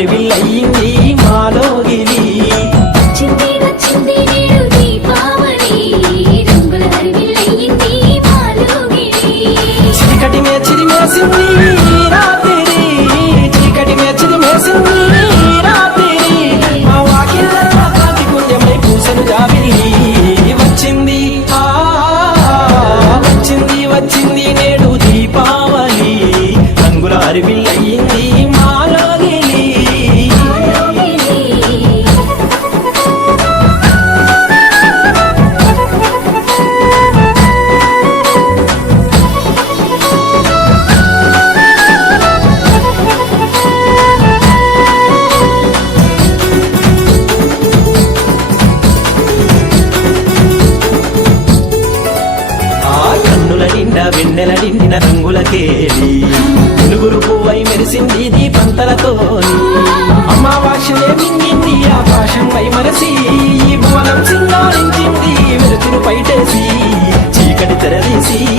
రంగుల హరివిల్లయింది మాలోగిలి వచ్చింది వచ్చింది నేడు దీపావళి రంగుల హరివిల్లయింది మాలోగిలి చీకటి మే చిరిమేసింది రాత్రి చీకటి మే చిరిమేసింది రాత్రి మా వాకిళ్ళలో కాంతి పుణ్యమై పూసలు జాబిల్లి వచ్చింది ఆ వచ్చింది వచ్చింది వెన్నెల నిండిన రంగులకేలి వెలుగురు పువ్వై మెరిసింది దీపంతలతోని. అమావాస్యలే మింగింది ఆకాశంపై మరసి. ఈ భువనం సింగారించింది వెలుతురు పైటేసి. చీకటి తెరదీసి.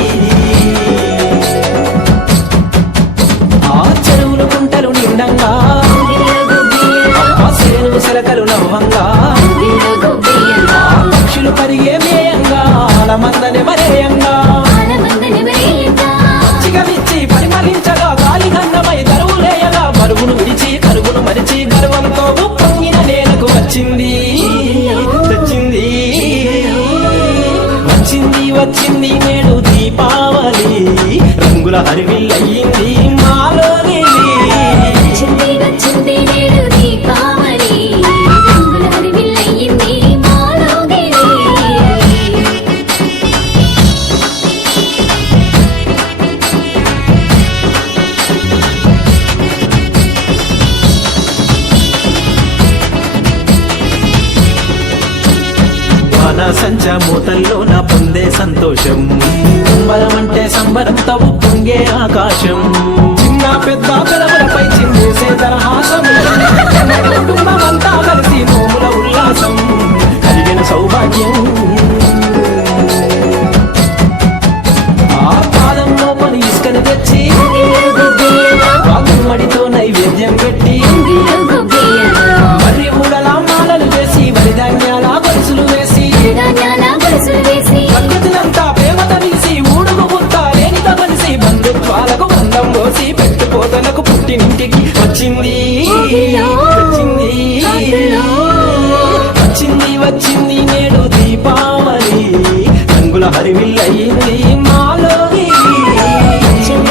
వచ్చింది వచ్చింది నేడు దీపావళి. రంగుల హరివిల్లయింది సంచ మూతల్లో నా పొందే సంతోషం. సంబరమంటే సంబరంతో పొంగే ఆకాశం. చిన్న పెద్ద పిలవలపై చిందేసే దరహాసం వచ్చింది. వచ్చింది. వచ్చింది వచ్చింది నేడు దీపావళి. రంగుల హరివిల్లయింది